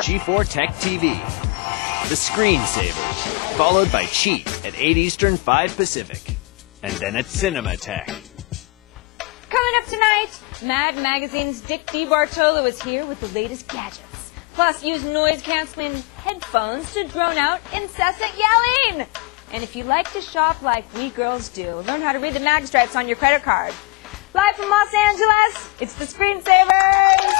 G4 Tech TV. The Screensavers, followed by Cheat at 8 Eastern, 5 Pacific. And then at Cinema Tech. Coming up tonight, Mad Magazine's Dick DeBartolo is here with the latest gadgets. Plus, use noise-canceling headphones to drone out incessant yelling. And if you like to shop like we girls do, learn how to read the mag stripes on your credit card. Live from Los Angeles, it's the Screensavers!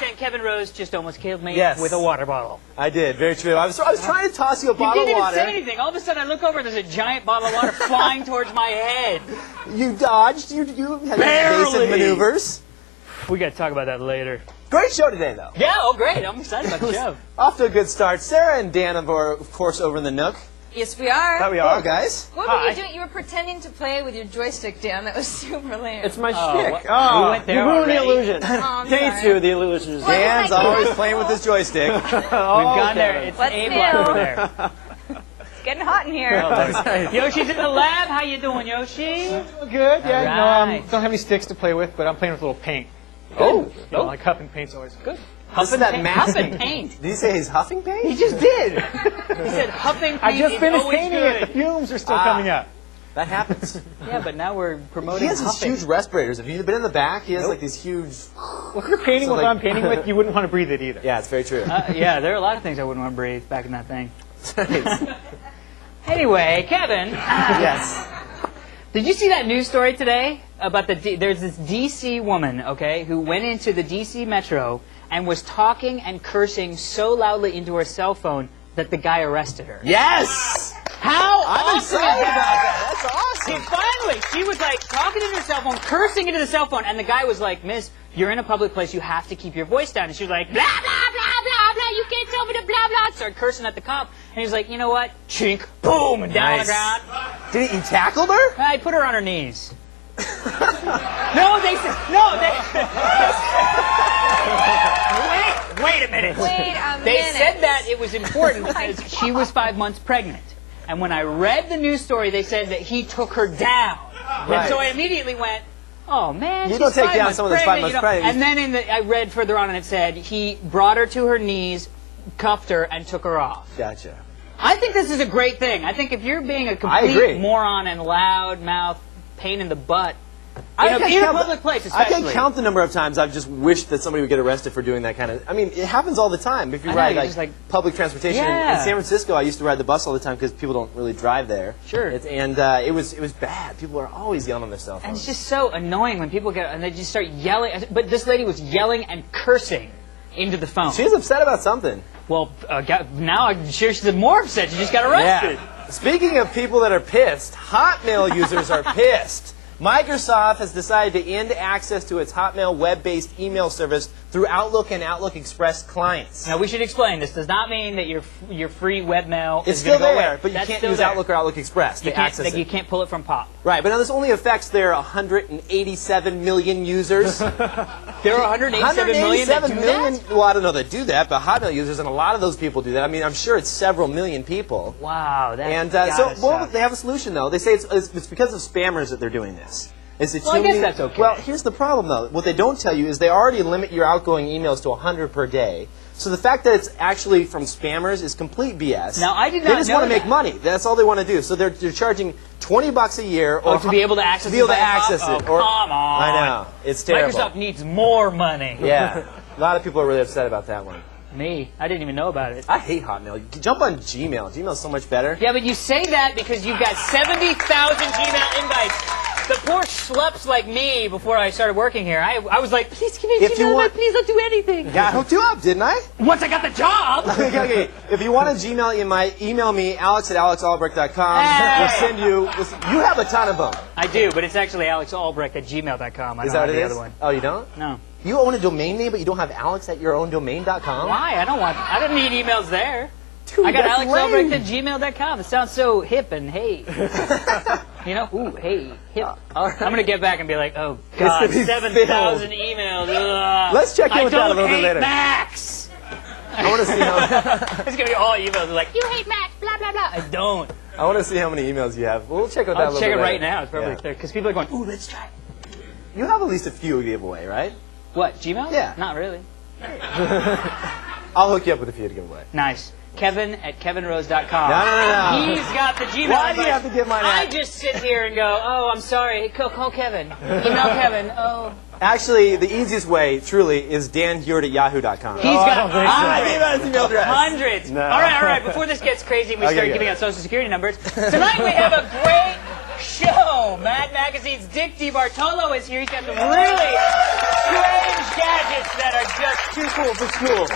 And Kevin Rose just almost killed me with a water bottle. I did, very true. I was trying to toss you a bottle of water. You didn't even say anything. All of a sudden I look over, there's a giant bottle of water flying towards my head. You dodged, you had evasive maneuvers. We got to talk about that later. Great show today, though. Yeah, oh great. I'm excited about the show. Off to a good start. Sarah and Dan are, of course, over in the Nook. Yes, we are. How we are, guys. What were you doing? You were pretending to play with your joystick, Dan. That was super lame. It's my shtick. We went there you ruined already. the illusion. Day sorry. 2, the illusion. Dan's always playing with his joystick. We've gone there. It's What's A new? block over there. It's getting hot in here. Yoshi's in the lab. How you doing, Yoshi? Good, yeah. Alright. No, don't have any sticks to play with, but I'm playing with a little paint. Oh, Like huffing paint's always good. Huffing that mask. Huffing paint. Did he say he's huffing paint? He just did. He said huffing paint I just is finished always painting good. it. The fumes are still coming up. That happens. Yeah, but now we're promoting He has these huffing. huge respirators. Have you been in the back? He has like these huge... Well, if you're painting So, what like- I'm painting with, you wouldn't want to breathe it either. Yeah, it's very true. Yeah, there are a lot of things I wouldn't want to breathe back in that thing. Anyway, Kevin. Yes. Did you see that news story today about there's this D.C. woman, okay, who went into the D.C. Metro and was talking and cursing so loudly into her cell phone that the guy arrested her. Yes! How I'm awesome excited is about that? that. That's awesome. See, finally, she was like talking into her cell phone, cursing into the cell phone, and the guy was like, "Miss, you're in a public place. You have to keep your voice down." And she was like, "Blah blah blah blah blah. You can't tell me to blah blah." Started cursing at the cop, and he was like, "You know what? Chink, boom, and down on the ground." Did he tackled her? I put her on her knees. No, they said no. Wait a minute. Wait a They minute. said that it was important because she was 5 months pregnant. And when I read the news story, they said that he took her down. Right. And so I immediately went, oh, man, You she's don't take 5 down months someone that's 5 pregnant, months you know. pregnant. And then I read further on, and it said he brought her to her knees, cuffed her, and took her off. Gotcha. I think this is a great thing. I think if you're being a agree. complete moron and loud mouth, pain in the butt, in a public place I especially. can't count the number of times I've just wished that somebody would get arrested for doing that kind of... I mean, it happens all the time. If you I know, ride you're just like- public transportation. Yeah. In San Francisco, I used to ride the bus all the time because people don't really drive there. Sure. It was bad. People are always yelling on their cell And phones. it's just so annoying when people get and they just start yelling. But this lady was yelling and cursing into the phone. She's upset about something. Well, now I'm sure she's more upset. She just got arrested. Yeah. Speaking of people that are pissed, Hotmail users are pissed. Microsoft has decided to end access to its Hotmail web-based email service through Outlook and Outlook Express clients. Now we should explain. This does not mean that your free webmail It's is still going to go there, away. but you That's can't still use there. Outlook or Outlook Express You to can't, access like, it. you can't pull it from POP. Right, but now this only affects their 187 million users. There are 187 million that do that? Well, I don't know that do that, but Hotmail users, and a lot of those people do that. I mean, I'm sure it's several million people. Wow, that And gotta suck. they have a solution, though. They say it's because of spammers that they're doing this. It's Well, I guess that's okay. Well, here's the problem, though. What they don't tell you is they already limit your outgoing emails to 100 per day. So the fact that it's actually from spammers is complete BS. Now, I did They not just know want to make that. money. That's all they want to do. So they're charging $20 a year, or to be able to access to be able it to by POP? access it. Oh, or, come on. I know it's terrible. Microsoft needs more money. Yeah, a lot of people are really upset about that one. Me, I didn't even know about it. I hate Hotmail. You jump on Gmail. Gmail's so much better. Yeah, but you say that because you've got 70,000 Gmail invites. the poor schleps like me before I started working here, I was like, please give me a If you Gmail, want- please don't do anything. Yeah, I hooked you up, didn't I? Once I got the job. Okay. If you want a Gmail, email me, alex@alexalbrecht.com. Hey! We'll send you. You have a ton of them. I do, but it's actually alexalbrecht@gmail.com. I Is don't that have what the it other is? one. Oh, you don't? No. You own a domain name, but you don't have alex@yourowndomain.com? Why? I don't need emails there. Dude, I got that's lame. alexalbrecht@gmail.com. It sounds so hip and hey. You know? Ooh, hey, hip. all right. I'm going to get back and be like, oh, It's God, gonna be 7,000 emails. Ugh. Let's check in with that a little bit I don't later. hate Max. I want to see how. It's going to be all emails like, you hate Max, blah, blah, blah. I don't. I want to see how many emails you have. We'll check out that a I'll little check bit it right later. now. It's probably Yeah. clear. Because people are going, ooh, let's try it. You have at least a few to give away, right? What, Gmail? Yeah. Not really. I'll hook you up with a few to give away. Nice. Kevin@kevinrose.com. No. He's got the Gmail. Why do you but have to give mine I out? just sit here and go, oh, I'm sorry. Call Kevin. Email Kevin. Oh. Actually, the easiest way, truly, is danhewitt@yahoo.com. He's got I gave out his email address. hundreds. No. All right. Before this gets crazy and we Okay, start good. giving out social security numbers, tonight we have a great show. Mad Magazine's Dick DiBartolo is here. He's got some really strange gadgets that are just too cool for school.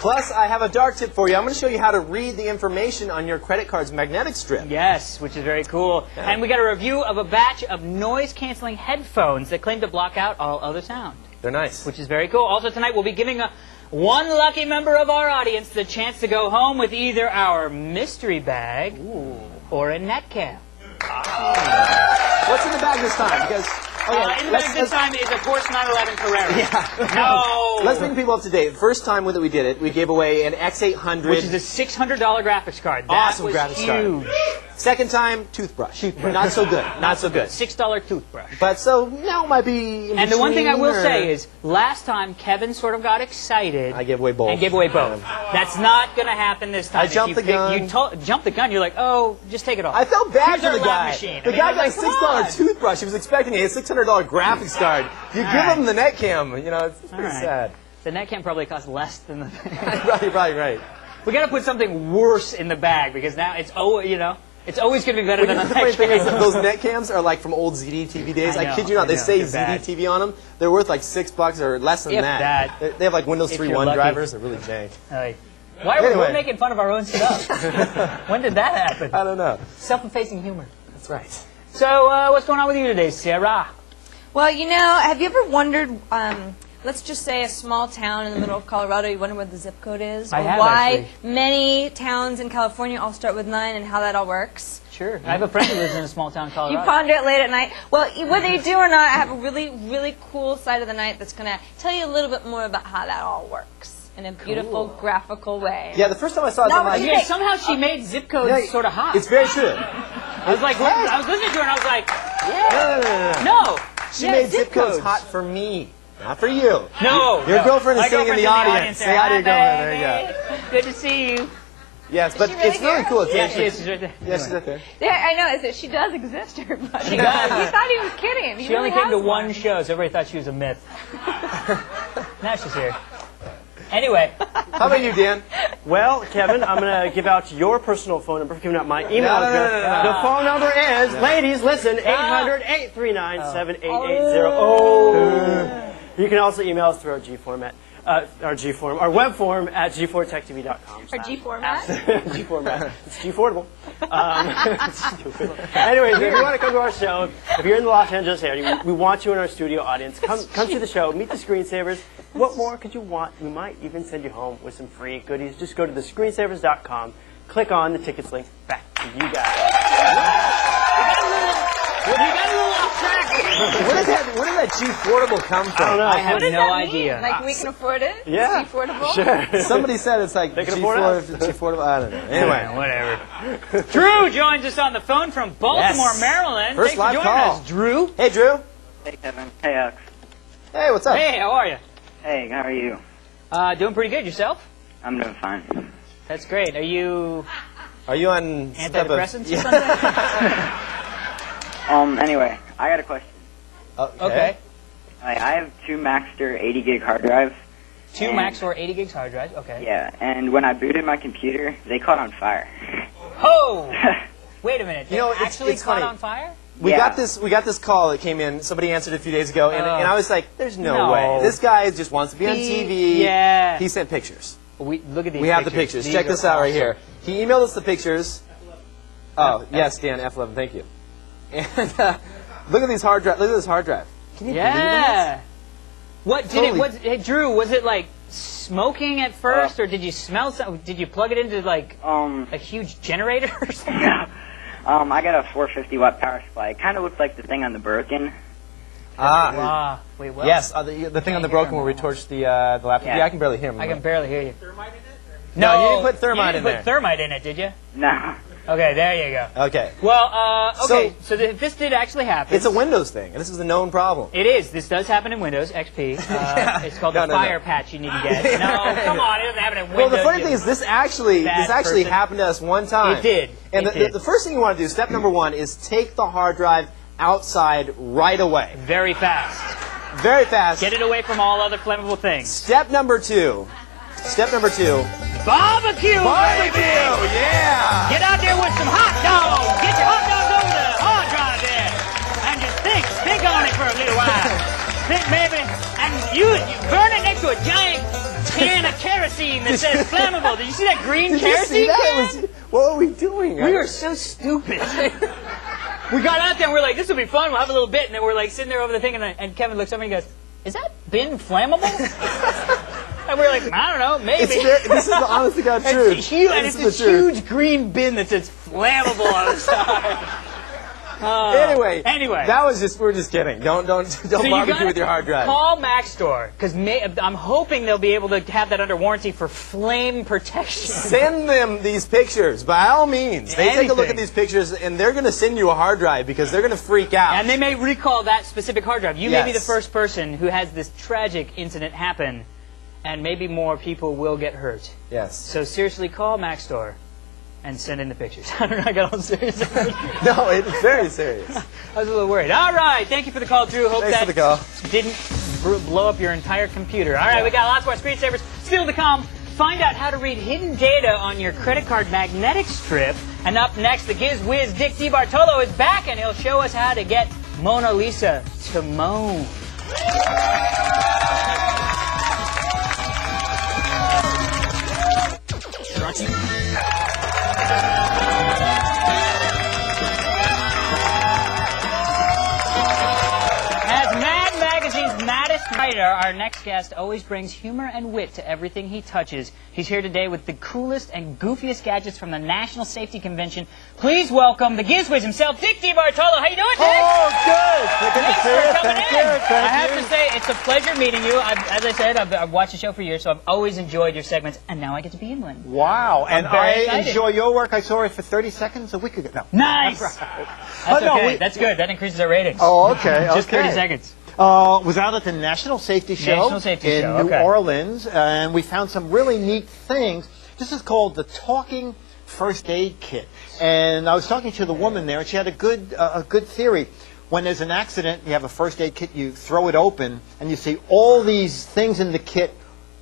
Plus, I have a dark tip for you. I'm going to show you how to read the information on your credit card's magnetic strip. Yes, which is very cool. Yeah. And we got a review of a batch of noise-canceling headphones that claim to block out all other sound, They're nice. which is very cool. Also tonight we'll be giving one lucky member of our audience the chance to go home with either our mystery bag or a net cam. What's in the bag this time? Because In the bag this time is a Porsche 911 Carrera. Yeah. No! Let's bring people up to date. The first time that we did it, we gave away an X800. Which is a $600 graphics card. That Awesome was graphics card. huge. Second time, toothbrush. Not so good. Not so good. $6 toothbrush. But so now it might be. In And the one thing I will between, say or- is, last time Kevin sort of got excited. I gave away both. And gave away both. That's not going to happen this time. I If jumped you the gun. You jumped the gun. You're like, oh, just take it off. I felt bad Here's for our the lab guy. machine. The I mean, guy I got a was like, come on. $6 toothbrush. He was expecting a $600 graphics card. You give right. him the net cam. You know, it's pretty right. sad. The net cam probably costs less than the thing. Right. We got to put something worse in the bag because now it's it's always going to be better than a The funny net thing is cam. that those net cams are like from old ZD TV days. I I know, kid you not. I They know. say They're bad. ZD TV on them. They're worth like $6 or less than If that. that. They have like Windows If 3 you're One lucky. drivers. They're really jank. Why are we Anyway. making fun of our own stuff? When did that happen? I don't know. Self-effacing humor. That's right. So, what's going on with you today, Sarah? Well, have you ever wondered, let's just say a small town in the middle of Colorado, you wonder what the zip code is? I or have, why actually. many towns in California all start with 9 and how that all works? Sure. I have a friend who lives in a small town in You Colorado. ponder it late at night. Well, whether you do or not, I have a really, really cool side of the night that's going to tell you a little bit more about how that all works in a beautiful, graphical way. Yeah, the first time I saw it, No, I'm like, but Yeah, somehow she made zip codes Yeah, sort of hot. it's very true. I was like, I was listening to her and I was like, yeah. No. She Yeah, made zip codes hot for me, not for you. No. Your no. girlfriend is My sitting in girlfriend's the audience. Say hi to your girlfriend. There you go. Good to see you. Yes, but she really it's really here? cool. It's Yeah, actually- she's right there. Yeah, she's right there. Yeah, I know. Is that she does exist, everybody. She does. He thought he was kidding. He She only really came to has one show, so everybody thought she was a myth. Now she's here. Anyway, How about you, Dan? Well, Kevin, I'm going to give out your personal phone number for giving out my email No. address. The phone number is, ladies, listen, 800-839-7880. Oh. You can also email us through our our web form at g4techtv.com. Our G format. G format. It's G-fordable. Anyways, if you want to come to our show, if you're in the Los Angeles area, we want you in our studio audience. Come to the show, meet the screensavers. What more could you want? We might even send you home with some free goodies. Just go to thescreensavers.com, click on the tickets link. Back to you guys. you got a little off track. Where did that G-Fordable come from? I don't know. I have What does no that mean? idea. Like we can afford it? Yeah. It's affordable? Sure. Somebody said it's like can afford us. G-Fordable. I don't know. Anyway. Whatever. Drew joins us on the phone from Baltimore, Yes. Maryland. First Thanks for live joining call. us, Drew. Hey, Drew. Hey, Kevin. Hey, Alex. Hey, what's up? Hey, how are you? Hey, how are you? Doing pretty good. Yourself? I'm doing fine. That's great. Are you Are you on some type of- antidepressants or something? Anyway, I got a question. Okay. I have two Maxter 80 gig hard drives. Two And- Max or 80 gigs hard drives. Okay. Yeah, and when I booted my computer, they caught on fire. Oh! Wait a minute. You know, They it's- actually it's caught funny. on fire? We Yeah. got this call that came in. Somebody answered a few days ago, and I was like, "There's no No. way. This guy just wants to be on TV." Yeah. He sent pictures. Look at these. We have the pictures. These Check are this out right awesome. here. He emailed us the pictures. Oh, yes, Dan, F11. Thank you. And look at these hard drive. Look at this hard drive. Can you believe Yeah. What did Totally. Hey, Drew, was it like smoking at first, or did you smell something? Did you plug it into like a huge generator or something? I got a 450 watt power supply. It kind of looks like the thing on the Broken. Ah, wait, what? Yes, the thing on the broken where we torched the laptop. Yeah. Yeah, I can barely hear him. I can barely hear you. No, you didn't put thermite you in didn't there. put thermite in it, did you? No. Okay, there you go. Okay. Well, okay, so this did actually happen. It's a Windows thing, and this is a known problem. It is. This does happen in Windows XP. It's called the No. fire patch you need to get. No, come on, it doesn't happen in Windows. Well, the funny thing is, this actually Bad person. happened to us one time. It did. And It the, did. the first thing you want to do, step number one, is take the hard drive outside right away. Very fast. Very fast. Get it away from all other flammable things. Step number two. Barbecue! Barbecue! baby! Yeah! Get out there with some hot dogs! Get your hot dogs over the hard drive there! And just think on it for a little while. Think, baby, and you burn it next to a giant can of kerosene that says flammable. Did you see that green Did you see kerosene that? can? It was, what were we doing? We were so stupid. We got out there and we're like, this will be fun. We'll have a little bit. And then we're like sitting there over the thing, and Kevin looks over and he goes, is that bin flammable? And we're like, I don't know, maybe. This is the honest to God truth. It's huge, and This it's is this the truth. huge green bin that says flammable on the side. Anyway, Anyway. we're just kidding. Don't So you barbecue gotta with your hard drive. Call Maxtor, because I'm hoping they'll be able to have that under warranty for flame protection. Send them these pictures, by all means. They take a look Anything. at these pictures, and they're going to send you a hard drive because they're going to freak out. And they may recall that specific hard drive. You may be the Yes. first person who has this tragic incident happen, and maybe more people will get hurt. Yes. So seriously, call Maxtor and send in the pictures. I don't know, I got all serious. No, it's very serious. I was a little worried. All right, thank you for the call, Drew. Hope Thanks that for the call. didn't blow up your entire computer. All right, we got lots more screensavers still to come. Find out how to read hidden data on your credit card magnetic strip. And up next, the Giz Wiz Dick DiBartolo is back, and he'll show us how to get Mona Lisa to moan. As Mad Magazine's maddest writer, our next guest always brings humor and wit to everything he touches. He's here today with the coolest and goofiest gadgets from the National Safety Convention. Please welcome the Giz Wiz himself, Dick DiBartolo. How you doing, Dick? Oh, good. Good Thanks to see for you. coming Thank in. you. Thank I have you. to say, it's a pleasure meeting you. As I said, I've watched the show for years, so I've always enjoyed your segments, and now I get to be in one. Wow. And very I excited. enjoy your work. I saw it for 30 seconds a week ago. No. Nice! That's Oh, no, okay. we- That's good. That increases our ratings. Oh, okay. Just okay. 30 seconds. Was out at the National Safety Show National Safety in Show, New okay. Orleans, and we found some really neat things. This is called the Talking First Aid Kit. And I was talking to the woman there, and she had a good theory. When there's an accident, you have a first aid kit, you throw it open, and you see all these things in the kit.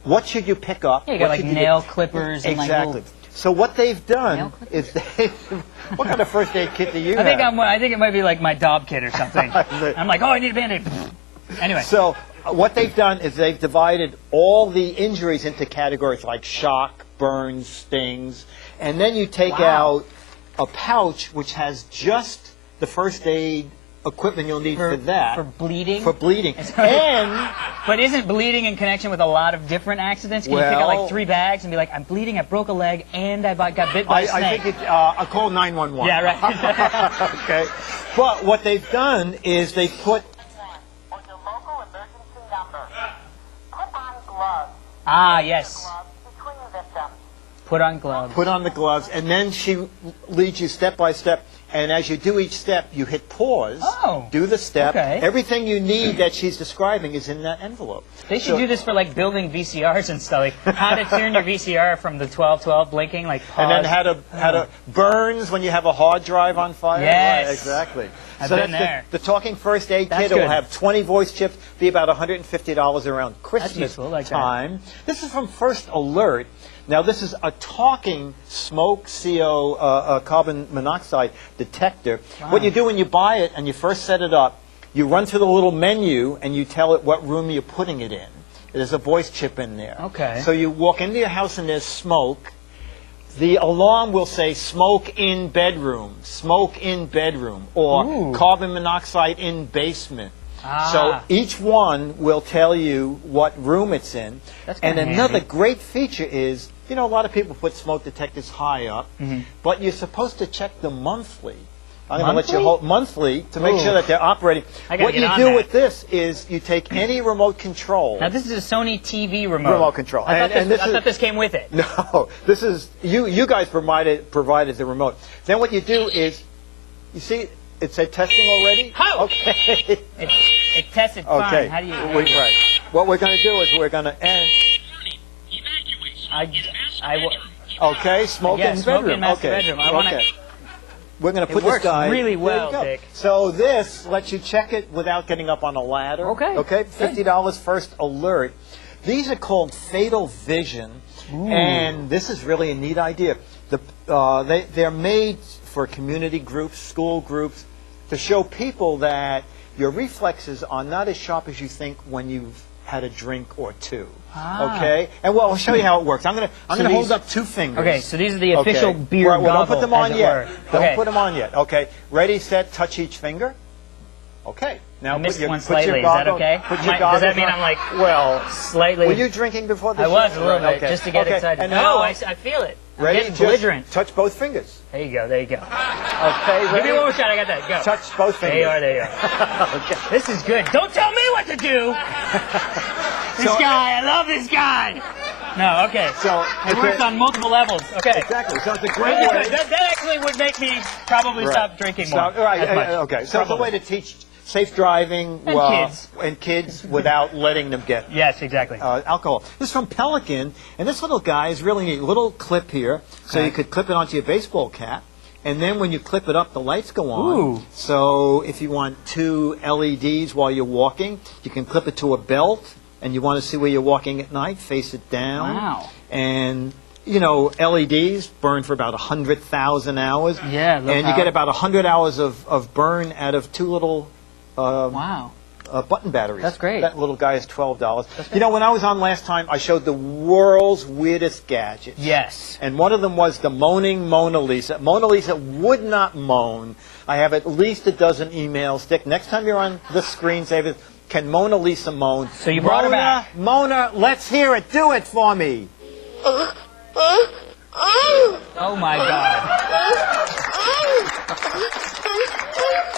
What should you pick up? Yeah, you got What like should you nail do? clippers and like Exactly. little... So what they've Nail done clippers? is they... What kind of first aid kit do you I think have? it might be like my Dob kit or something. I'm like, oh, I need a Band-Aid. Anyway. So what they've done is they've divided all the injuries into categories like shock, burns, stings, and then you take out a pouch which has just the first aid equipment you'll need for that. For bleeding? For bleeding. And But isn't bleeding in connection with a lot of different accidents? Can you pick out Well- like 3 bags and be like, I'm bleeding, I broke a leg, and I got bit by a snake? I think I'll call 911. Yeah, right. Okay. But what they've done is they put or your local emergency number. Put on gloves. Ah, yes. Gloves between victims. Put on gloves. put on the gloves, and then she leads you step by step. And as you do each step, you hit pause, Oh, do the step. okay. Everything you need that she's describing is in that envelope. They should So- do this for like building VCRs and stuff. Like how to turn your VCR from the 12-12 blinking, like pause. And then how to burns when you have a hard drive on fire. Yes. Right, exactly. I've so been that's there. The Talking First Aid That's Kit will good. have 20 voice chips, be about $150 around Christmas useful, like that. time. This is from First Alert. Now, this is a talking smoke carbon monoxide detector. What you do when you buy it and you first set it up, you run through the little menu and you tell it what room you're putting it in. There's a voice chip in there. Okay. So you walk into your house and there's smoke. The alarm will say smoke in bedroom, or carbon monoxide in basement. So each one will tell you what room it's in. That's and kinda another handy. great feature is, you know, a lot of people put smoke detectors high up, but you're supposed to check them monthly. I'm going to let you hold monthly to make sure that they're operating. I gotta What get you on do that. with this is you take any remote control. Now this is a Sony TV remote. Remote control. I And this is- thought this came with it. No, this is you guys provided the remote. Then what you do is, you see, it said testing already. How? Okay. It tested fine. Okay. How do you? Right. What we're going to do is we're going to end. Okay, smoke Yeah, in smoke bedroom. in master Okay. bedroom. I wanna- Okay. We're going to It put this works guy really there well, you go. Dick. So this lets you check it without getting up on a ladder. Okay. Okay. $50 first alert. These are called Fatal Vision, and this is really a neat idea. They're made for community groups, school groups, to show people that your reflexes are not as sharp as you think when you've had a drink or two. Okay, and well, I'll show you how it works. I'm gonna hold up two fingers. Okay, so these are the official beer Well, don't goggle, put them as on it yet. were. Don't Okay. put them on yet. Okay, ready, set, touch each finger. Okay, now I missed one put slightly. your Is that goggle- okay? Put your Does that goggles mean on. I'm like well? slightly? Were you drinking before the I show? was a little Right, bit, okay. just to get Okay, excited. And now, I feel it. I'm ready? getting Just belligerent. touch both fingers. There you go. There you go. Okay, ready? Give me one more shot. I got that. Go. Touch both There fingers. you are. There you are. Okay. This is good. Don't tell me what to do. This guy. I love this guy. No. Okay. So It works on multiple levels. Okay. Exactly. So it's a great Really way. good. That actually would make me probably stop drinking more. Right. as much. Okay. So it's a way to teach safe driving And kids. kids without letting them get Yes, exactly. alcohol. This is from Pelican, and this little guy is really neat. Little clip here, so you could clip it onto your baseball cap, and then when you clip it up, the lights go on. Ooh. So if you want 2 LEDs while you're walking, you can clip it to a belt, and you want to see where you're walking at night, face it down. Wow. And you know, LEDs burn for about 100,000 hours. Yeah, low and you power. get about 100 hours of burn out of 2 little Wow. button batteries. That's great. That little guy is $12. You know, when I was on last time, I showed the world's weirdest gadgets. Yes. And one of them was the moaning Mona Lisa. Mona Lisa would not moan. I have at least a dozen emails. Dick, next time you're on the screensaver, can Mona Lisa moan? So you brought her back. Mona, let's hear it. Do it for me. Oh my God.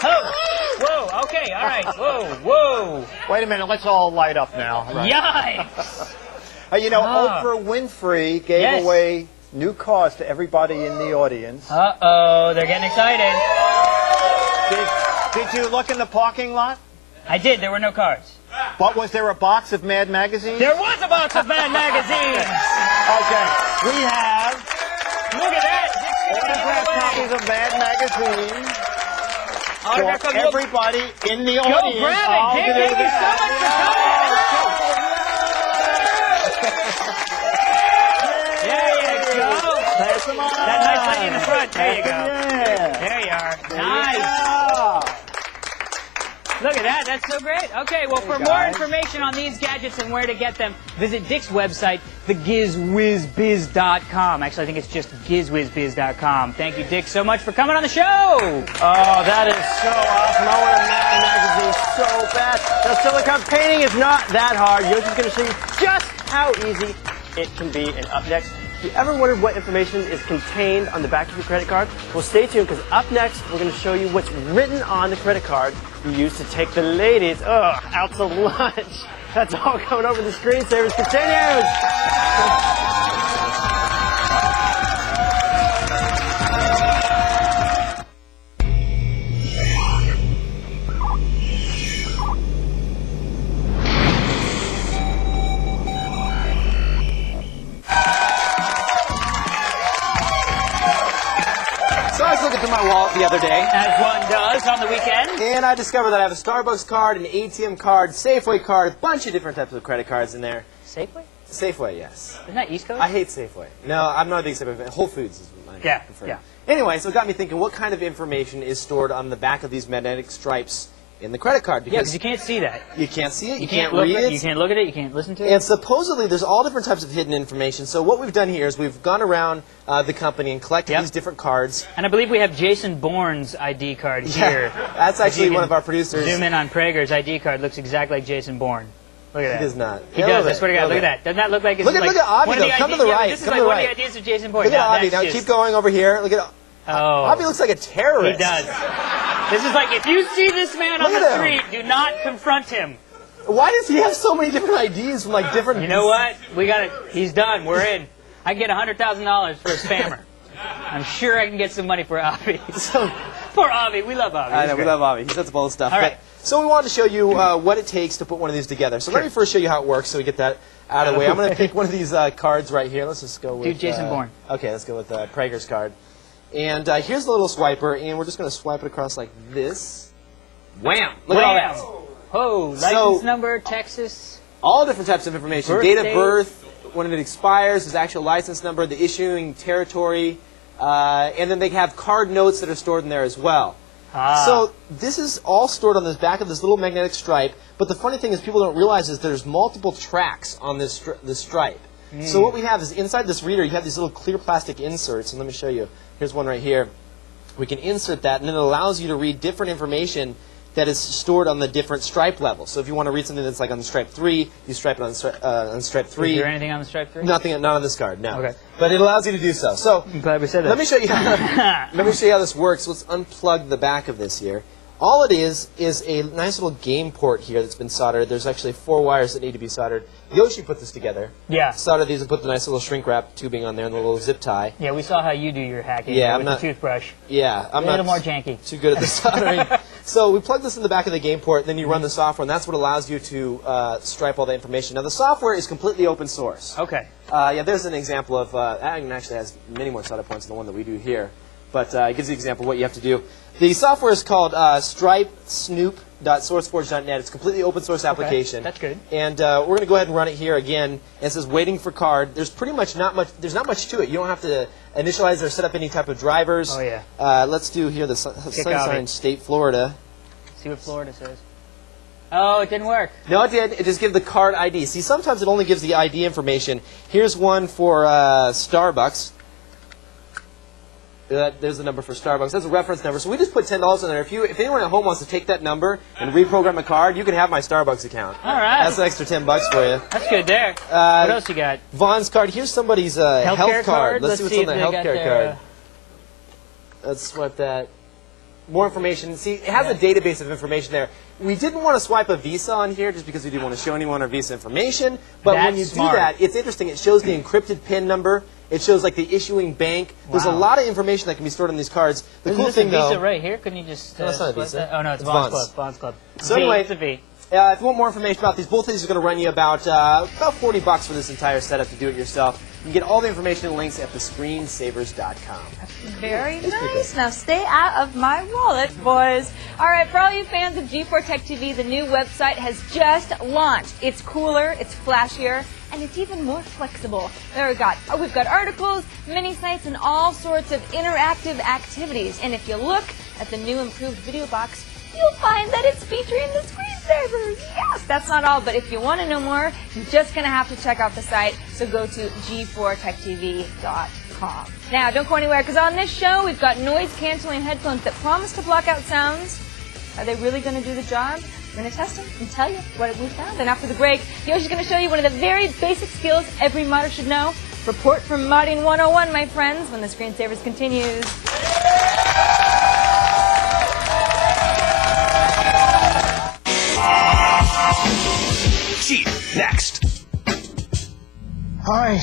Oh. Whoa. Okay. All right. Whoa. Wait a minute. Let's all light up now. Yikes. You know, Oprah Winfrey gave Yes. away new cars to everybody in the audience. Uh-oh. They're getting excited. Did you look in the parking lot? I did. There were no cards. But was there a box of Mad magazines? There was a box of Mad magazines. Okay. We have Look at that. autographed copies of Mad magazines Autograph for copy. everybody in the Go audience. grab All it, Dick. do Thank you so that. much for coming. There you go. Pass them on. That nice lady in the front. There you go. Yeah. There you are. Nice. Yeah. Look at that. That's so great. Okay, well, for more information on these gadgets and where to get them, visit Dick's website, thegizwizbiz.com. Actually, I think it's just gizwizbiz.com. Thank you, Dick, so much for coming on the show. Oh, that is so awesome. I want a Mad magazine so bad. Now, silicone painting is not that hard. Yoshi's going to show you just how easy it can be. And up next, if you ever wondered what information is contained on the back of your credit card, well, stay tuned, because up next, we're going to show you what's written on the credit card you use to take the ladies out to lunch. That's all coming over the Screensavers. Continues. So I was looking through my wallet the other day, As one does on the weekend. and I discovered that I have a Starbucks card, an ATM card, Safeway card, a bunch of different types of credit cards in there. Safeway? Safeway, yes. Isn't that East Coast? I hate Safeway. No, I'm not a big Safeway fan. Whole Foods is my preferred. yeah. Anyway, so it got me thinking, what kind of information is stored on the back of these magnetic stripes in the credit card? Yeah, because you can't see that. You can't see it, you can't can't read look it. You can't look at it. You can't listen to it. And supposedly there's all different types of hidden information. So what we've done here is we've gone around the company and collected these different cards. And I believe we have Jason Bourne's ID card here. That's actually one of our producers. Zoom in on Prager's ID card. Looks exactly like Jason Bourne. Look at that. He does not. He does. I swear to God. Look at that. Doesn't that look like it's Look at Avi, one of the though. Come to ideas- the yeah, right. This is Come like to the one right. of the ideas of Jason Bourne. Look at Now, Avi. that's Now just- keep going over here. Look at Avi looks like a terrorist. He does. This is like, if you see this man on Look the at him. street, do not confront him. Why does he have so many different IDs from like different... You know what? We got it. He's done. We're in. I can get $100,000 for a spammer. I'm sure I can get some money for Avi. So, poor Avi. We love Avi. I He's know, we great. love Avi. He sets up all this stuff. All right. So we wanted to show you what it takes to put one of these together. So let me first show you how it works so we get that out of the way. I'm going to pick one of these cards right here. Let's just go with... Dude, Jason Bourne. Okay, let's go with Prager's card. And here's the little swiper, and we're just going to swipe it across like this. Wham! Look at all that. Oh, license number, Texas. All different types of information. Birth Date of date. birth, when it expires, his actual license number, the issuing territory, and then they have card notes that are stored in there as well. So this is all stored on the back of this little magnetic stripe, but the funny thing is people don't realize is there's multiple tracks on this stripe. So what we have is inside this reader you have these little clear plastic inserts, and let me show you. Here's one right here. We can insert that, and it allows you to read different information that is stored on the different stripe levels. So if you want to read something that's like on the stripe 3, you stripe it on stripe 3. Is there anything on the stripe 3? Nothing, not on this card, no. Okay. But it allows you to do so. So I'm glad we said that. let me show you. Let me show you how this works. Let's unplug the back of this here. All it is a nice little game port here that's been soldered. There's actually 4 wires that need to be soldered. Yoshi put this together. Yeah. Soldered these and put the nice little shrink wrap tubing on there and the little zip tie. Yeah, we saw how you do your hacking Yeah, with I'm the toothbrush. Yeah, I'm A little not more janky. too good at the soldering. So we plug this in the back of the game port, then you run the software, and that's what allows you to stripe all the information. Now the software is completely open source. Okay. Yeah, there's an example of, Agon actually has many more solder points than the one that we do here, but it gives you an example of what you have to do. The software is called stripesnoop.sourceforge.net. It's a completely open source application. That's good. And we're going to go ahead and run it here again. And it says waiting for card. There's pretty much not much to it. You don't have to initialize or set up any type of drivers. Oh, yeah. Let's do here the Sunshine Avi. State, Florida. See what Florida says. Oh, it didn't work. No, it did. It just gives the card ID. See, sometimes it only gives the ID information. Here's one for Starbucks. There's the number for Starbucks. That's a reference number. So we just put $10 in there. If anyone at home wants to take that number and reprogram a card, you can have my Starbucks account. All right. That's an extra $10 for you. That's good there. What else you got? Vaughn's card. Here's somebody's health Healthcare card. Let's see what's on if the they got healthcare their, card. Let's swipe that. More information. See, it has a database of information there. We didn't want to swipe a Visa on here just because we didn't want to show anyone our Visa information. But when That's you smart. do that, it's interesting. It shows the encrypted PIN number. It shows like the issuing bank. There's a Wow. lot of information that can be stored on these cards. The Isn't cool this thing, a Visa though. right here? Couldn't you just? No, it's not a swipe Visa. that? Oh no, it's It's Vaughn's Vaughn's. Club. Vaughn's Club. So V, anyway, it's a V. If you want more information about these, both of these are going to run you about $40 for this entire setup to do it yourself. You can get all the information and links at thescreensavers.com. Very nice. Now stay out of my wallet, boys. All right, for all you fans of G4 Tech TV, the new website has just launched. It's cooler, it's flashier, and it's even more flexible. We've got articles, mini sites, and all sorts of interactive activities. And if you look at the new improved video box, you'll find that it's featuring the screensavers. Yes, that's not all, but if you want to know more, you're just going to have to check out the site. So go to g4techtv.com. Now, don't go anywhere, because on this show, we've got noise-canceling headphones that promise to block out sounds. Are they really going to do the job? We're going to test them and tell you what we found. And after the break, Yoshi's going to show you one of the very basic skills every modder should know. Report from Modding 101, my friends, when the Screensavers continues. Cheat next. Hi.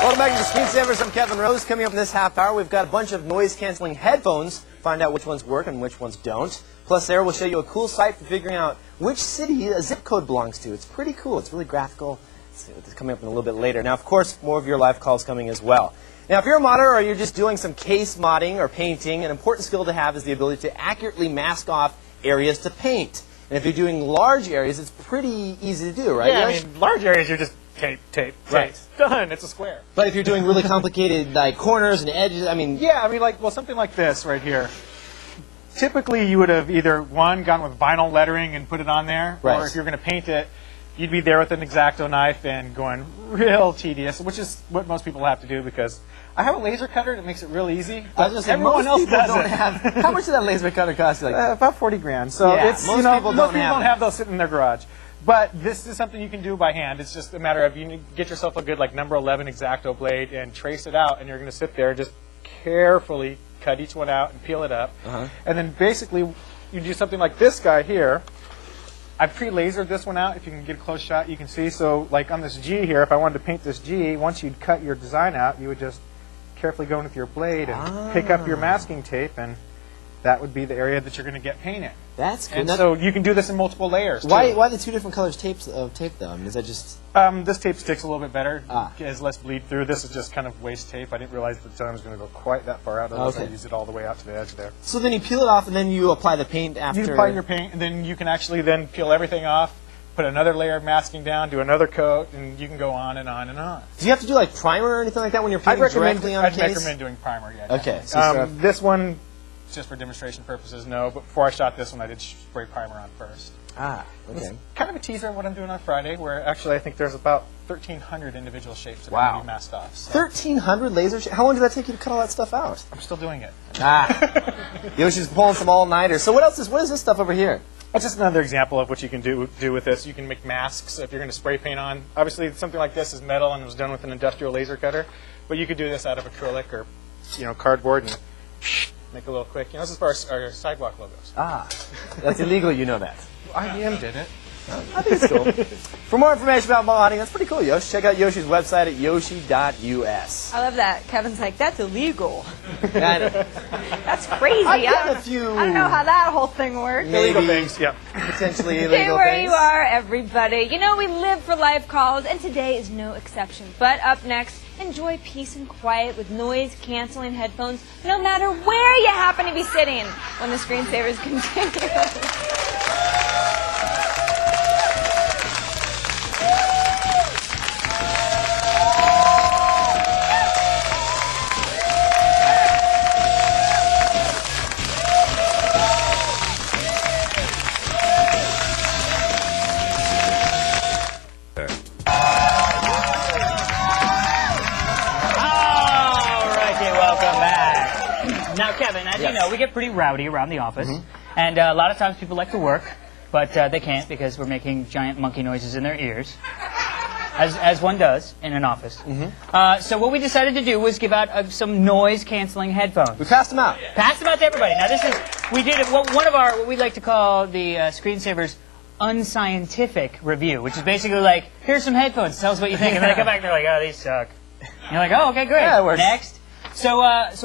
Welcome back to the Screensavers. I'm Kevin Rose. Coming up in this half hour, we've got a bunch of noise-canceling headphones. Find out which ones work and which ones don't. Plus, Sarah will show you a cool site for figuring out which city a zip code belongs to. It's pretty cool. It's really graphical. It's coming up in a little bit later. Now, of course, more of your live calls coming as well. Now, if you're a modder or you're just doing some case modding or painting, an important skill to have is the ability to accurately mask off areas to paint. And if you're doing large areas, it's pretty easy to do, right? Yeah, I Yosh? mean, large areas, you're just tape, tape, tape. Right. Done. It's a square. But if you're doing really complicated like corners and edges, I mean, Yeah, I mean, like, well, something like this right here. Typically, you would have either, one, gone with vinyl lettering and put it on there, Right. or if you're going to paint it, you'd be there with an X-Acto knife and going real tedious, which is what most people have to do because I have a laser cutter that makes it real easy. I was gonna say, everyone most else people doesn't. don't have. How much did that laser cutter cost you? Like, About 40 grand. So Yeah, it's, most you know, people most don't people have don't it. have those sitting in their garage. But this is something you can do by hand. It's just a matter of you need to get yourself a good like number 11 X-Acto blade and trace it out, and you're going to sit there and just carefully cut each one out and peel it up. And then basically you do something like this guy here. I've pre-lasered this one out. If you can get a close shot, you can see. So like on this G here, if I wanted to paint this G, once you'd cut your design out, you would just carefully go in with your blade and pick up your masking tape, and that would be the area that you're going to get painted. that's cool. And Now, so you can do this in multiple layers. why too. the two different colors of tape though? I mean, is that just This tape sticks a little bit better. Ah. It has less bleed through. This is just kind of waste tape. I didn't realize at the time I was going to go quite that far out. Otherwise, Okay. I used it all the way out to the edge there. so? Then you peel it off and then you apply the paint after. You apply your paint, and then you can actually then peel everything off, put another layer of masking down, do another coat, and you can go on and on and on. Do you have to do like primer or anything like that when you're I'd painting directly on a I'd case? recommend doing primer. Yeah. Okay, definitely. This one, just for demonstration purposes, no. But before I shot this one, I did spray primer on first. Ah, okay. Kind of a teaser of what I'm doing on Friday, where actually I think there's about 1,300 individual shapes that are Wow. going to be masked off. So 1,300 laser. How long did that take you to cut all that stuff out? I'm still doing it. Ah, Yoshi's pulling some all-nighters. So what else is? What is this stuff over here? That's just another example of what you can do with this. You can make masks if you're going to spray paint on. Obviously, something like this is metal and was done with an industrial laser cutter, but you could do this out of acrylic or, cardboard and make a little quick. This is for our sidewalk logos. Ah, that's illegal. You know that. IBM did it. I think it's cool. For more information about modding, that's pretty cool, Yoshi. Check out Yoshi's website at yoshi.us. I love that. Kevin's like, that's illegal. I know. That's crazy. I've I done don't, a few I don't know how that whole thing works. Illegal maybe things, yeah. potentially Stay illegal where things. you are, everybody. You know, we live for live calls, and today is no exception. But up next, enjoy peace and quiet with noise-canceling headphones, no matter where you happen to be sitting, when the screensavers continue. Alrighty, welcome back. Now, Kevin, as you know, we get pretty rowdy around the office, and a lot of times people like to work, but they can't because we're making giant monkey noises in their ears, as one does in an office. So what we decided to do was give out some noise-canceling headphones. We passed them out. Pass them out to everybody. Now, we did one of our, what we like to call the screensavers unscientific review, which is basically like, here's some headphones, tell us what you think, and then they come back and they're like, oh, these suck. And you're like, oh, okay, great. Yeah, it works. Next. So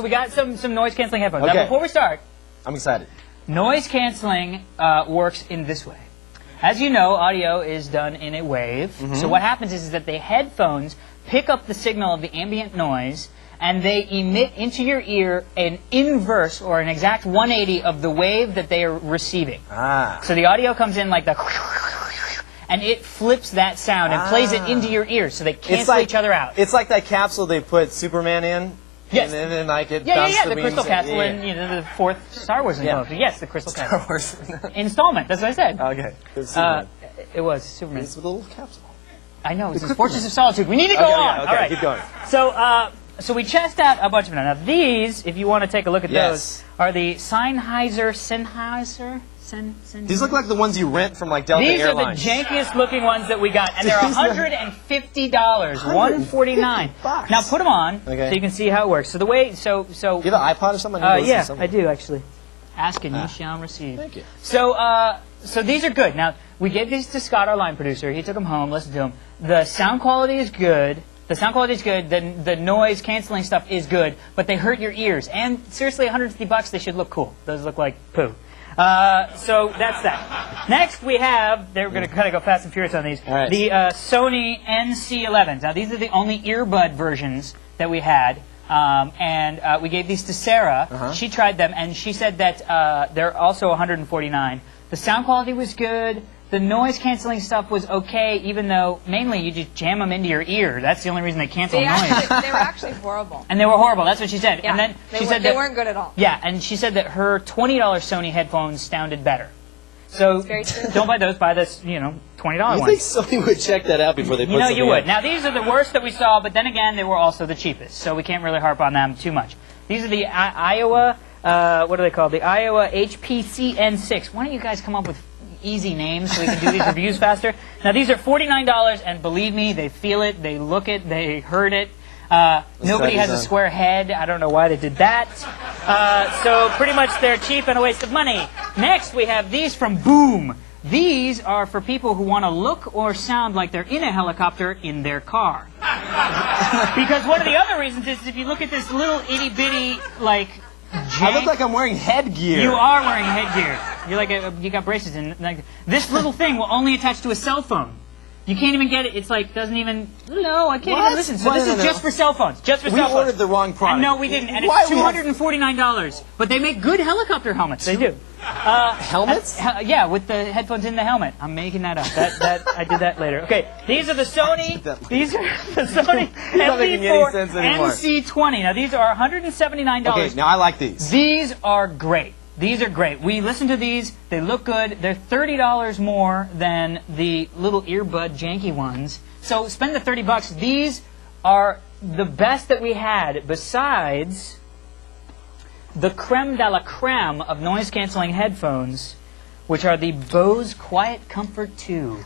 we got some noise-canceling headphones. Okay. Now, before we start, I'm excited. noise canceling works in this way. As you know, audio is done in a wave. So what happens is that the headphones pick up the signal of the ambient noise, and they emit into your ear an inverse or an exact 180 of the wave that they are receiving. Ah. So the audio comes in like the, and it flips that sound and plays it into your ears, so they cancel each other out. It's like that capsule they put Superman in. Yes. And then like it Yeah, bounced the Crystal wings. Capsule Yeah. in the fourth Star Wars installment. Yes, the Crystal Star Capsule. Wars. Installment, that's what I said. Okay. It's Superman. It was Superman. It's a little capsule. I know, it's the Fortress of Solitude. We need to go Okay, on. yeah, okay, All right. keep going. So we chest out a bunch of them. Now these, if you want to take a look at Yes. those, are the Sennheiser. These look like the ones you rent from like Delta These Airlines. are the jankiest looking ones that we got, and they're These are- $150, $149. $150. Now put them on Okay. so you can see how it works. So the way, so Do you have an iPod or something? I need to listen yeah, to something. I do actually. Ask and you shall receive. Thank you. So these are good. Now, we gave these to Scott, our line producer. He took them home, listened to them. The sound quality is good. The noise canceling stuff is good, but they hurt your ears. And seriously, $150, they should look cool. Those look like poo. So that's that. Next, we have, they're going to kind of go fast and furious on these, All right. the Sony NC11s. Now, these are the only earbud versions that we had. We gave these to Sarah. She tried them, and she said that they're also $149. The sound quality was good. The noise canceling stuff was okay, even though mainly you just jam them into your ear. That's the only reason they cancel They noise. were actually horrible. And they were horrible. That's what she said. Yeah, And then she said they that, weren't good at all. Yeah, and she said that her $20 Sony headphones sounded better. So Very true. don't buy those. Buy this, $20 You one. think Sony would check that out before they put You know something you would. out? Now these are the worst that we saw, but then again, they were also the cheapest, so we can't really harp on them too much. These are the Iowa. What are they called? The Iowa HPCN6. Why don't you guys come up with easy names so we can do these reviews faster? Now these are $49, and believe me, they feel it, they look it, they heard it. Nobody has a square head. I don't know why they did that. So pretty much they're cheap and a waste of money. Next we have these from Boom. These are for people who want to look or sound like they're in a helicopter in their car. Because one of the other reasons is if you look at this little itty bitty like jank, I look like I'm wearing headgear. you are wearing headgear. You're like you got braces and like this little thing will only attach to a cell phone. You can't even get it. It's like doesn't even. No, I can't What? even listen. So No, this no, is no. just for cell phones. Just for We cell phones. ordered the wrong product. And no, we didn't. And Why it's we have- $249. But they make good helicopter helmets. They do. Helmets? Yeah, with the headphones in the helmet. I'm making that up. That I did that later. Okay, these are the Sony. These are the Sony not making any MV4 sense anymore. NC20. Now these are $179. Okay, now I like these. These are great. These are great. We listened to these. They look good. They're $30 more than the little earbud janky ones. So spend the $30. These are the best that we had besides the creme de la creme of noise-canceling headphones, which are the Bose Quiet Comfort 2.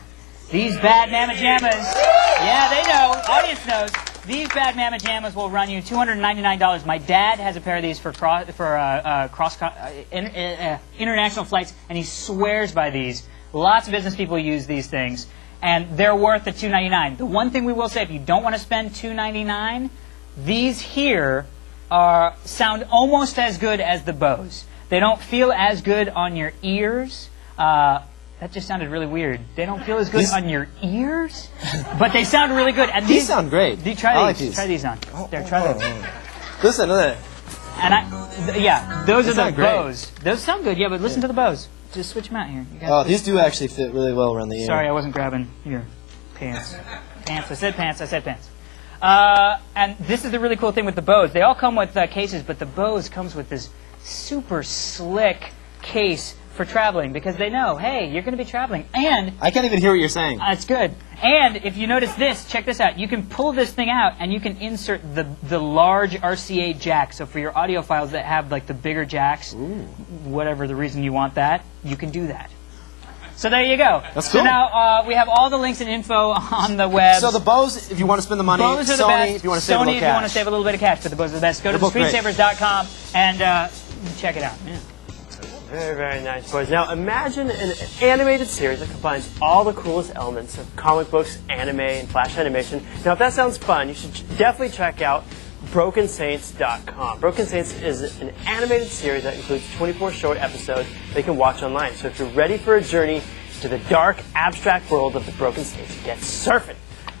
These bad mamma jammas, yeah, they know, audience knows, these bad mamma jammas will run you $299. My dad has a pair of these for international flights, and he swears by these. Lots of business people use these things, and they're worth the $299. The one thing we will say, if you don't want to spend $299, these here sound almost as good as the Bose. They don't feel as good on your ears. That just sounded really weird. They don't feel as good on your ears, but they sound really good. And These sound great. Try I these. like these. Try these on. There, try those. Listen, look. And yeah, those are the sound great. Bose. Those sound good. Yeah, but listen to the Bose. Just switch them out here. You got These do actually fit really well around the ear. Sorry, I wasn't grabbing your pants. Pants. I said pants. I said pants. And this is the really cool thing with the Bose. They all come with cases, but the Bose comes with this super slick case for traveling because they know, hey, you're going to be traveling. And I can't even hear what you're saying. it's good. And if you notice this, check this out. You can pull this thing out and you can insert the large RCA jack. So for your audio files that have like the bigger jacks, whatever the reason you want that, you can do that. So there you go. That's So cool. now we have all the links and info on the web. So the Bose, if you want to spend the money, Bose are the Sony, best. if you want to save a Sony, little if you want to cash. save a little bit of cash, but the Bose are the best. Go to They're both great. thescreensavers.com and check it out. Yeah. Very, very nice, boys. Now, imagine an animated series that combines all the coolest elements of comic books, anime, and Flash animation. Now, if that sounds fun, you should definitely check out BrokenSaints.com. Broken Saints is an animated series that includes 24 short episodes that you can watch online. So if you're ready for a journey to the dark, abstract world of the Broken Saints, get surfing.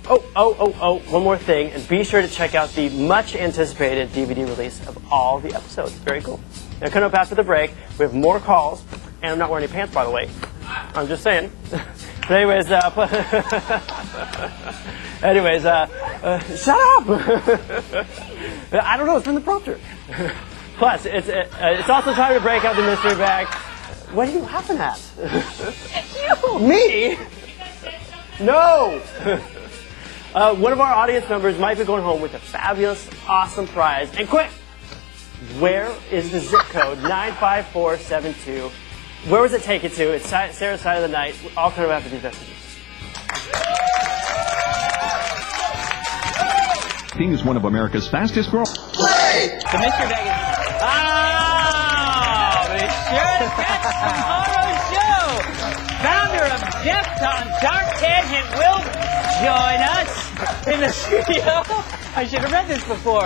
One more thing, and be sure to check out the much-anticipated DVD release of all the episodes. Very cool. Now, coming up after the break, we have more calls, and I'm not wearing any pants, by the way. I'm just saying. But anyways, shut up! I don't know, it's from the prompter. Plus, it's also time to break out the mystery bag. What are you laughing at? You! Me? No! One of our audience members might be going home with a fabulous, awesome prize. And quick! Where is the zip code 95472? Where was it taken to? It's Sarah's Side of the Night. All coming up after these messages. King is one of America's fastest growing. The mystery bag is... Oh! Be sure to catch tomorrow's show! Founder of Defcon, Dark Tangent, will join us in the studio. I should have read this before.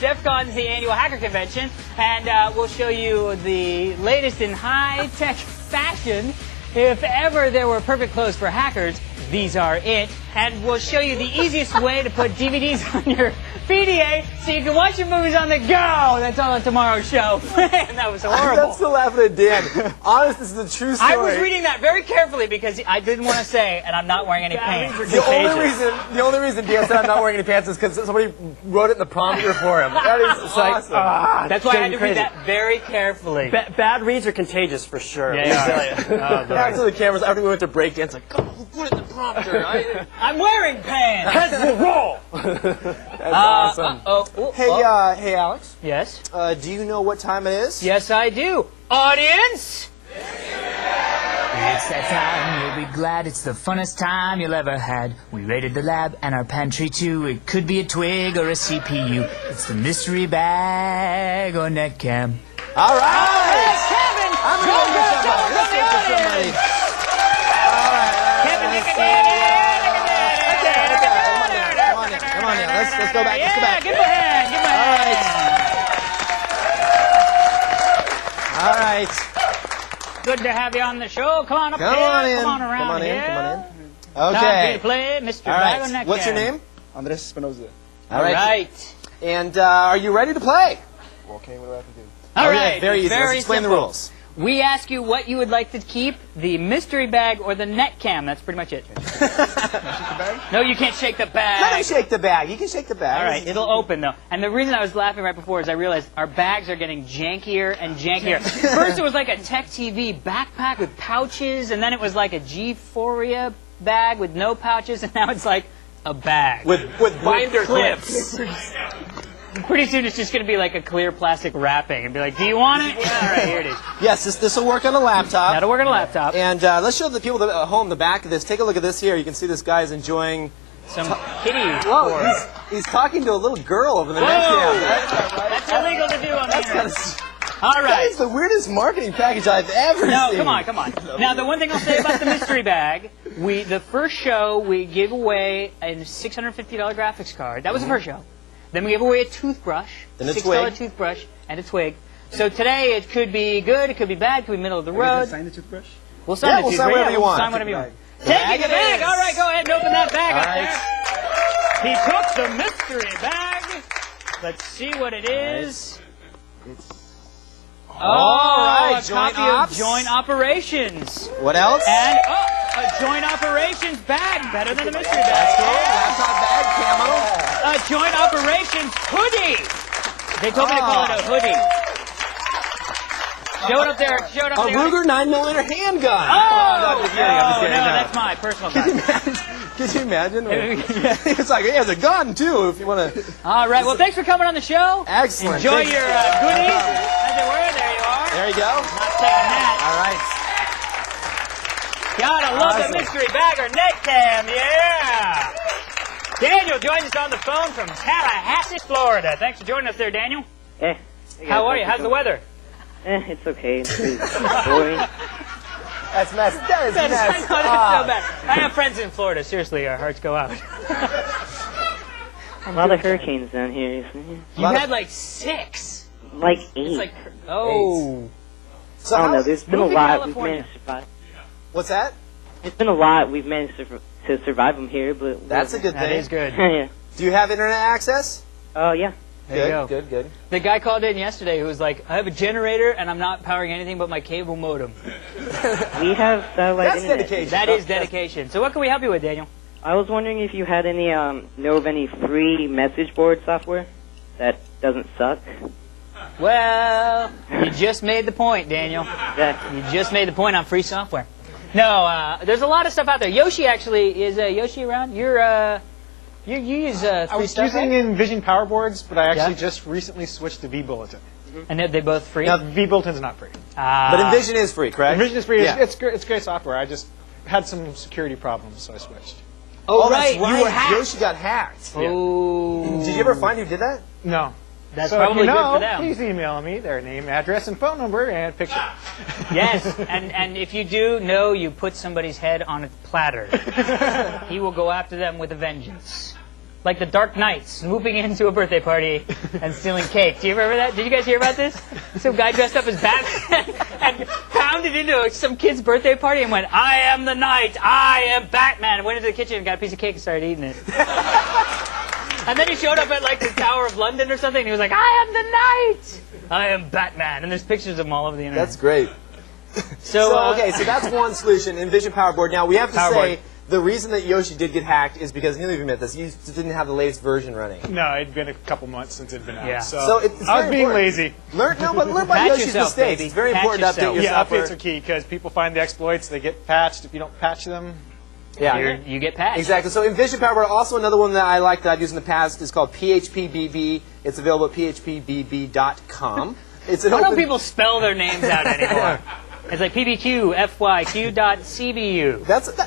Defcon's the annual hacker convention, and we'll show you the latest in high-tech fashion. If ever there were perfect clothes for hackers, These Are It, and we'll show you the easiest way to put DVDs on your PDA so you can watch your movies on the go. That's all on tomorrow's show. Man, that was horrible. I'm still laughing at Dan. Honest, this is a true story. I was reading that very carefully because I didn't want to say, and I'm not wearing any pants. The only reason Dan said I'm not wearing any pants is because somebody wrote it in the prompter for him. That is awesome. That's why I had to read that very carefully. Bad reads are contagious for sure. Yeah, Back to the cameras after we went to breakdance, like, oh, who put it in the prompter? I'm wearing pants. Heads will roll. That's awesome. Hey, Alex. Yes? Do you know what time it is? Yes, I do. Audience? It's that time, you'll be glad it's the funnest time you'll ever had. We raided the lab and our pantry too. It could be a twig or a CPU. It's the mystery bag or netcam. All right! Kevin! I'm going to get somebody. Let's get to somebody. All right. Kevin, look at Come on now. Let's go back. Let's go back. Give him a hand. Give him a hand. All right. Good to have you on the show. Come on up here. Come on in. Come on around Come on in. here. Come on in. Time Okay. to play Mr. All Bag or right. Neck What's your Jam. name? Andres Espinoza. All Right. right. And are you ready to play? Okay, what do I have to do? All yeah, right. very easy. Let's Very explain the simple. rules. We ask you what you would like to keep, the mystery bag or the net cam. That's pretty much it. No, you can't shake the bag. Let me shake the bag. You can shake the bag. All right, it'll open though. And the reason I was laughing right before is I realized our bags are getting jankier and jankier. First it was like a Tech TV backpack with pouches, and then it was like a G-Foria bag with no pouches, and now it's like a bag. With binder clips. Pretty soon it's just going to be like a clear plastic wrapping and be like, do you want it? Yeah, all right, here it is. Yes, this will work on a laptop. That'll work on a laptop. And let's show the people at home the back of this. Take a look at this here. You can see this guy is enjoying some kitty. Whoa, he's talking to a little girl over the neck cam. That's illegal to do on the internet. All right. That is the weirdest marketing package I've ever seen. No, come on. Now, the one thing I'll say about the mystery bag, the first show, we gave away a $650 graphics card. That was the first show. Then we gave away a toothbrush, and a $6 toothbrush, and a twig. So today it could be good, it could be bad, it could be middle of the road. Sign the toothbrush? We'll sign the toothbrush. Sign whatever you want. Sign whatever you want. Take the bag. All right, go ahead and open that bag up there. He took the mystery bag. Let's see what it is. All right, a copy of Joint Operations. What else? And a Joint Operations bag, better than a mystery bag. That's cool. Laptop bag, camo. A Joint Operations hoodie. They told me to call it a hoodie. Show it up there. Show it up there. A Ruger 9mm handgun. Oh, I'm just kidding. that's my personal gun. Could you imagine? It's like he has a gun too. If you want to. All right. Well, thanks for coming on the show. Excellent. Enjoy your goodies, as it were. There you are. There you go. Not taking that. All right. Gotta love the mystery bag or net cam. Yeah. Daniel joins us on the phone from Tallahassee, Florida. Thanks for joining us there, Daniel. Hey. How are you? How's the weather? It's okay. It's boring. That's messed. That is That's messed so up. bad. I have friends in Florida. Seriously, our hearts go out. A lot of hurricanes down here. You had like 6. Like 8. It's like, oh. So I don't know. There's been a Moving lot. California. We've managed to survive. What's that? There's been a lot. We've managed to survive them here, but That's a good thing. That is good. yeah. Do you have internet access? Oh yeah. There you go. Good. The guy called in yesterday who was like, I have a generator and I'm not powering anything but my cable modem. We have satellite That's internet. dedication. That is dedication. So what can we help you with, Daniel? I was wondering if you had any know of any free message board software that doesn't suck. Well, you just made the point, Daniel. Exactly. You just made the point on free software. No, there's a lot of stuff out there. Yoshi actually, is Yoshi around? You use free I was stuff, using right? Envision Power Boards, but I actually Yeah. just recently switched to vBulletin. And they're both free? Now, vBulletin's not free. But Envision is free, correct? Envision is free. Yeah. It's great software. I just had some security problems, so I switched. Oh, that's right. You were hacked. Yoshi got hacked. Oh. Did you ever find who did that? No. That's so probably if you good know, for them. please email me their name, address, and phone number, and picture. Yes, and if you do know you put somebody's head on a platter, he will go after them with a vengeance. Like the Dark Knight swooping into a birthday party and stealing cake. Do you remember that? Did you guys hear about this? Some guy dressed up as Batman and bounded into some kid's birthday party and went, I am the knight, I am Batman, and went into the kitchen and got a piece of cake and started eating it. And then he showed up at like the Tower of London or something, and he was like, I am the knight, I am Batman, and there's pictures of him all over the internet. That's great. So okay, so that's one solution, Envision Power Board. Now, we have to say, the reason that Yoshi did get hacked is because, he'll even admit this, you didn't have the latest version running. No, it'd been a couple months since it'd been out. Yeah. So it's I was very being important. lazy. Learn by Patch Yoshi's yourself, mistakes. baby. It's very Patch important to update yourself. your Yeah, software. updates are key because people find the exploits, they get patched. If you don't patch them, you get patched. Exactly. So Envision Power Board, also another one that I like that I've used in the past is called PHPBB. It's available at phpbb.com. It's an Why don't open... people spell their names out anymore? It's like pbqfyq.cbu.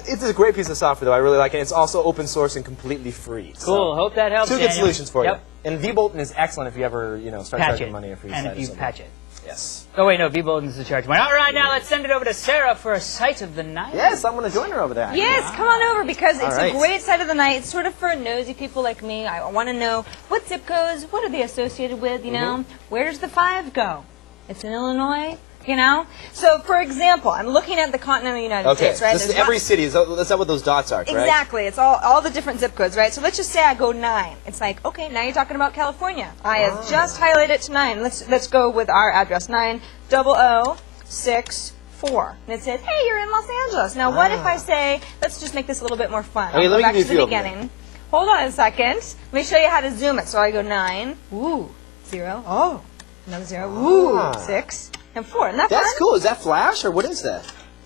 It's a great piece of software, though. I really like it. It's also open source and completely free. Cool. Hope that helps. Two good Daniel. solutions for Yep. you. And vBolton is excellent if you ever, start Patch charging it. money for your And site if or you something. patch it. Yes. Oh, wait, no, vBolton is the charge one. All right, now let's send it over to Sarah for a sight of the night. Yes, I'm going to join her over there. Yes, come on over because it's right. a great sight of the night. It's sort of for nosy people like me. I want to know what zip codes, what are they associated with, you know? Where does the 5 go? It's in Illinois, you know? So, for example, I'm looking at the continental United Okay, States, right? this is There's every city. Is that what those dots are, correct? Exactly. It's all the different zip codes, right? So let's just say I go 9. It's like, okay, now you're talking about California. I have just highlighted it to 9. Let's go with our address, 90064. And it says, hey, you're in Los Angeles. Now, what if I say, let's just make this a little bit more fun. Okay, I'll let go me back give to you the a feel for beginning. Hold on a second. Let me show you how to zoom it. So I go 9, ooh, 0, oh, another 0, ooh, 6, and 4. Isn't that That's fun? cool. Is that Flash, or what is that?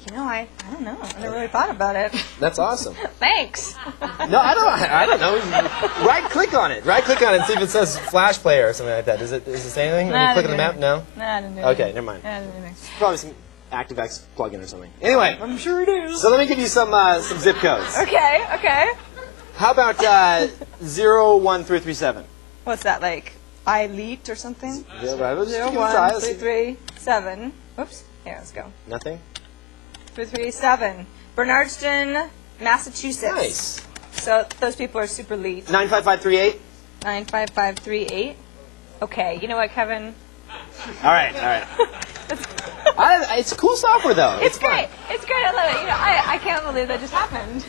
You know, I don't know. I never really thought about it. That's awesome. Thanks. No, I don't know. Right-click on it. Right-click on it and see if it says Flash Player or something like that. Does it say anything when you click on the map? No? Nah, I didn't do Okay, anything. never mind. Nah, I didn't do anything. Probably some ActiveX plugin or something. Anyway, I'm sure it is. so let me give you some zip codes. Okay, okay. How about 01337? What's that, like iLeet or something? Yeah, right. Let's Zero, give it a one, try. 3, 3, 7. Oops. Here, let's go. Nothing? 3, 3, 7. Bernardston, Massachusetts. Nice. So those people are super leet. 95538? 95538. Okay, you know what, Kevin? All right. It's cool software, though. It's fun. great. It's great. I love it. You know, I can't believe that just happened.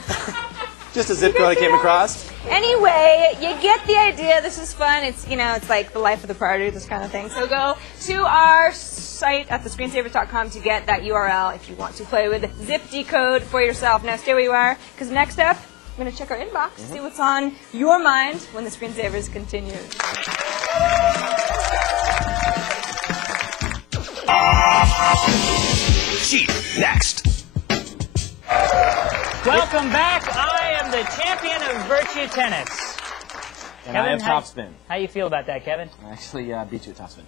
Just a zip code I came across. Anyway, you get the idea. This is fun. It's, it's like the life of the party, this kind of thing. So go to our site at thescreensavers.com to get that URL if you want to play with Zip Decode for yourself. Now stay where you are, because next up, I'm going to check our inbox, see what's on your mind when the Screensavers continues. Cheat next. Welcome back. I am the champion of virtue tennis. And I have topspin. How you feel about that, Kevin? I actually beat you at topspin.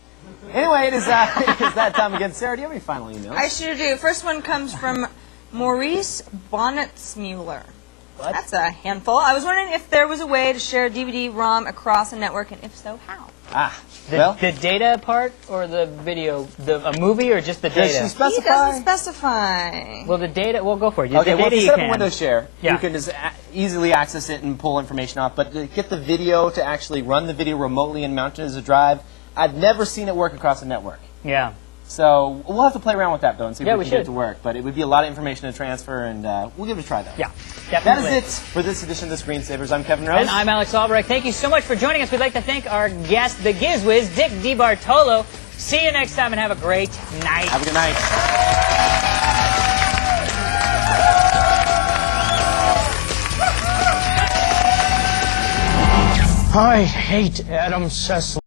Anyway, it is that time again. Sarah, do you have any final emails? I sure do. First one comes from Maurice Bonnetsmuller. What? That's a handful. I was wondering if there was a way to share DVD-ROM across a network, and if so, how? The data part or the video, a movie or just the data? Does she He specify? doesn't specify. Well, the data, we'll go for it. Okay, the well, if data you you set up a can. Windows share, Yeah. you can just easily access it and pull information off. But to get the video to actually run the video remotely and mount it as a drive, I've never seen it work across a network. Yeah. So we'll have to play around with that, though, and see Yeah, if we we can get it should. to work. But it would be a lot of information to transfer, and we'll give it a try, though. Yeah, That definitely. is it for this edition of the Screensavers. I'm Kevin Rose. And I'm Alex Albrecht. Thank you so much for joining us. We'd like to thank our guest, the GizWiz, Dick DiBartolo. See you next time and have a great night. Have a good night. I hate Adam Sessler.